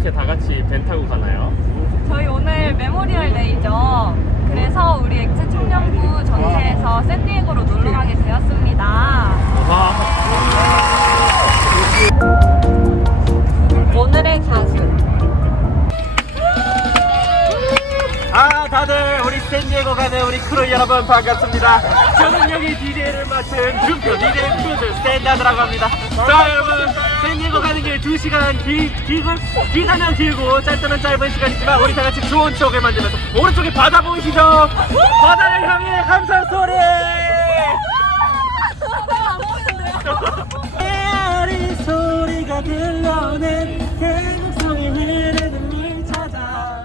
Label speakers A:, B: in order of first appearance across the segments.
A: 이렇게 다 같이 벤 타고 가나요?
B: 저희 오늘 메모리얼 데이죠. 그래서 우리 엑체 청년부 전체에서 샌디에고로 놀러 가게 되었습니다. 오늘의 가수.
A: 다들 우리 샌디에고 가는 우리 크루 여러분 반갑습니다. 저는 여기 DJ를 맡은 준표 DJ 크루즈 스탠다드라고 합니다. 자 여러분, 샌디에고 가는 길 2시간 길다면 길고 짧다면 짧은 시간이지만 우리 다 같이 좋은 추억을 만들면서 오른쪽에 바다 보이시죠? 바다를 향해 함성 소리! 메아리 소리가 들려오는 계곡성이 흐르는 물 찾아.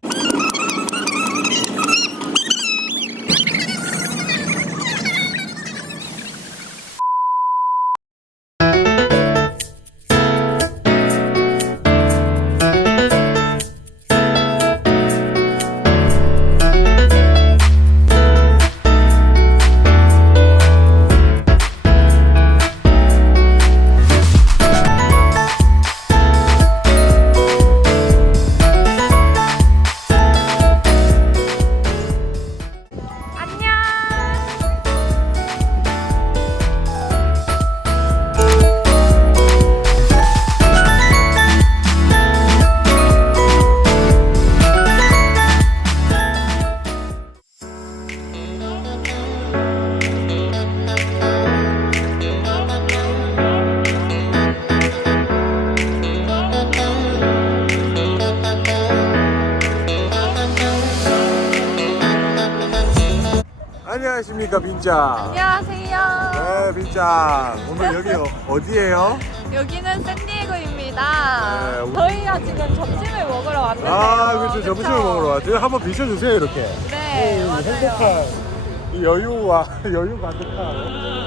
C: 안녕하십니까 빈짱.
B: 안녕하세요.
C: 네 빈짱, 오늘 여기 어디예요?
B: 여기는 샌디에고입니다.
C: 네,
B: 저희가 지금 점심을 먹으러 왔는데요.
C: 그렇죠. 점심을 먹으러 왔죠. 한번 비춰주세요 이렇게.
B: 네, 맞아요.
C: 행복한 이 여유와 여유 가득한.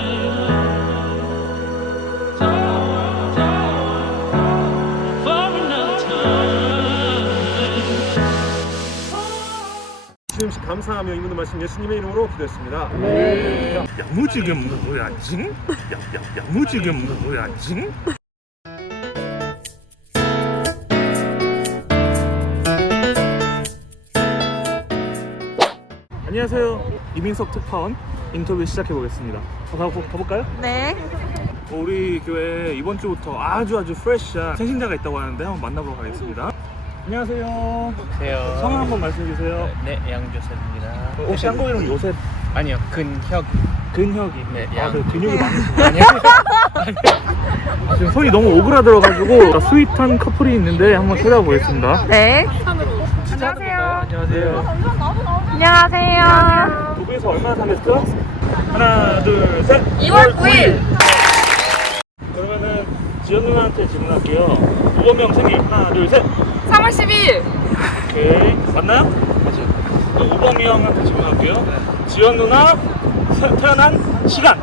C: 주임식 감사하며 이문의 말씀 예수님의 이름으로 기도했습니다. 네. 야무지금 뭐야 징? 야무지금 뭐야 징? 안녕하세요. 이민석 특파원 인터뷰 시작해 보겠습니다. 가볼까요?
B: 네.
C: 우리 교회에 이번 주부터 아주 프레시한 생신자가 있다고 하는데 한번 만나보러 가겠습니다. 안녕하세요.
A: 안녕하세요.
C: 성함 한번 말씀해 주세요.
A: 네, 양조셉입니다.
C: 혹시 한국 이름 요셉?
A: 아니요, 근혁.
C: 근혁이.
A: 네,
C: 그 근육이 많으시네요. 아니요. 지금 손이 너무 오그라들어가지고 스윗한 커플이 있는데 한번 찾아보겠습니다.
B: 네.
A: 안녕하세요.
B: 안녕하세요.
C: 도쿄에서 얼마나 사겠어? 하나, 둘, 셋.
B: 2월 9일.
C: 그러면은 지연 누나한테 질문할게요. 우범명 생일 하나, 둘, 셋.
B: 3월 12일.
C: 오케이. 맞나요? 맞아요. 우범이 형한테 질문할게요. 지연 누나 태어난 시간.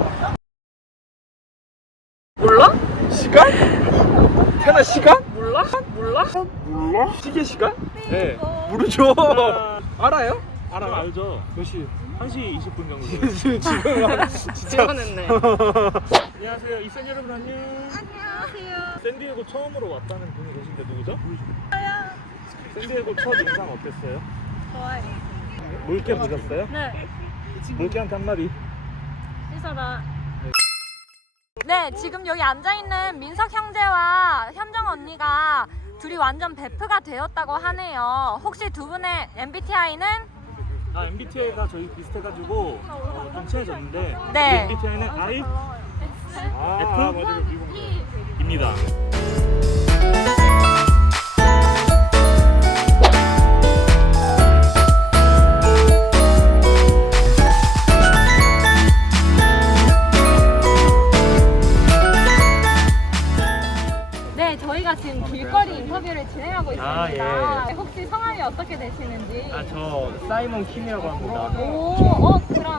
B: 몰라?
C: 시간? 태어난 시간?
B: 몰라?
C: 몰라? 시계 시간? 네. 모르죠. 알아요? 알죠. 몇 시? 1시 20분 정도. 지금 진짜.
B: 질문했네.
C: 안녕하세요. 이센 여러분 안녕.
B: 안녕하세요.
C: 샌디에고 처음으로 왔다는 분이 계신데 누구죠? 샌디에고 첫 인상 어땠어요?
B: 좋아요.
C: 물개 보셨어요?
B: 네.
C: 물개한테 한마디.
B: 씻어라. 네, 지금 여기 앉아있는 민석 형제와 현정 언니가 둘이 완전 베프가 되었다고 하네요. 혹시 두 분의 MBTI는?
C: MBTI가 저희 비슷해가지고 좀 친해졌는데
B: 네.
C: MBTI는 I, F입니다.
B: 네, 저희가 지금 길거리 인터뷰를 진행하고 있습니다.
A: 예.
B: 혹시 성함이 어떻게 되시는지?
A: 저 사이먼 킴이라고 합니다.
B: 오, 그럼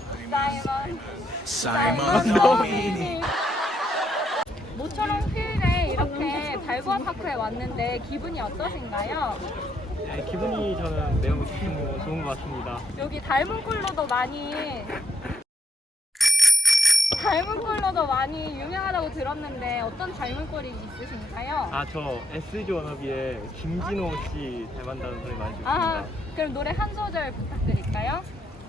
B: 사이먼
A: 도미닉.
B: 모처럼 휴일에 이렇게 발보아 파크에 왔는데 기분이 어떠신가요?
A: 네, 기분이 저는 매우 좋은 것 같습니다.
B: 여기 닮은 꼴로도 많이 젊은 꼴로도 많이 유명하다고 들었는데 어떤 젊은 꼴이 있으신가요?
C: 아, 저 SG 워너비의 김진호 씨 닮았다는 소리 많이 듣습니다.
B: 아, 그럼 노래 한 소절 부탁드릴까요?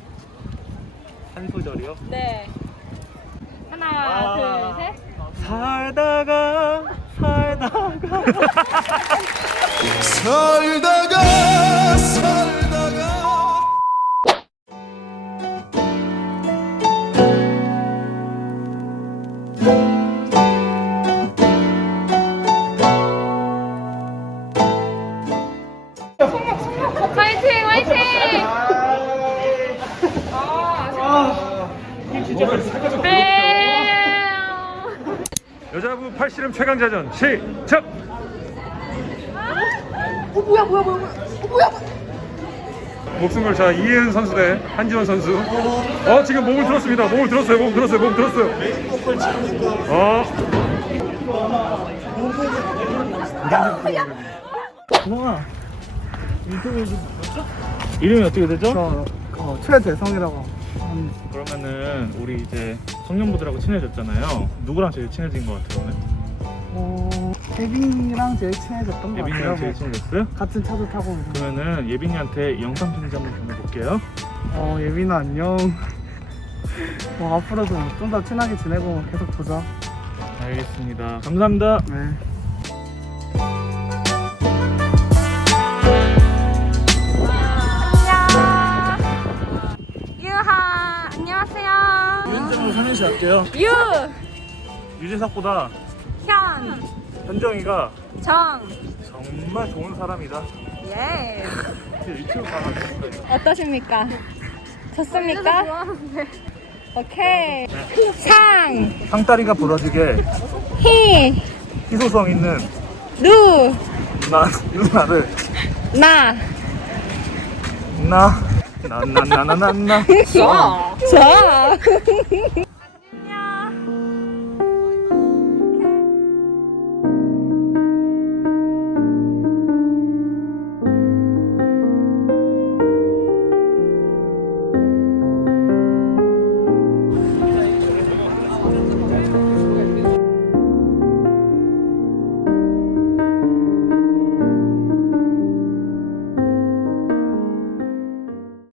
C: 한 소절이요?
B: 네. 하나, 둘, 셋.
C: 살다가
B: 화이팅, 화이팅! 네.
D: 여자부 팔씨름 최강자전 시작! 목숨 걸자 이혜은 선수 대 한지원 선수. 지금 몸을 들었습니다. 몸을 들었어요. 몸 들었어요.
C: 구멍아, 이름이 어떻게 되죠?
E: 최대성이라고.
D: 그러면은 우리 이제 청년부들하고 친해졌잖아요. 누구랑 제일 친해진 것 같아요? 오늘?
E: 혜빈이랑 제일 친해졌던 것 같아요.
D: 예빈이랑 제일 친해졌어요?
E: 같은 차도 타고.
D: 그러면은 예빈이한테 영상 편지 한번 보내볼게요.
E: 예빈아 안녕. 앞으로도 좀 더 친하게 지내고 계속 보자.
D: 알겠습니다. 감사합니다.
E: 네.
B: 안녕. 유하, 안녕하세요.
D: 현정을 삼행시 할게요.
B: 유,
D: 유재석보다
B: 현,
D: 현정이가
B: 정.
D: 정말 좋은 사람이다.
B: 예.
D: 유튜브 방송
B: 어떠십니까? 좋습니까? 오케이. 상,
D: 상다리가 부러지게
B: 희,
D: 희소성 있는
B: 누,
D: 누나를
B: 나.
D: 나나나나나나
B: 자.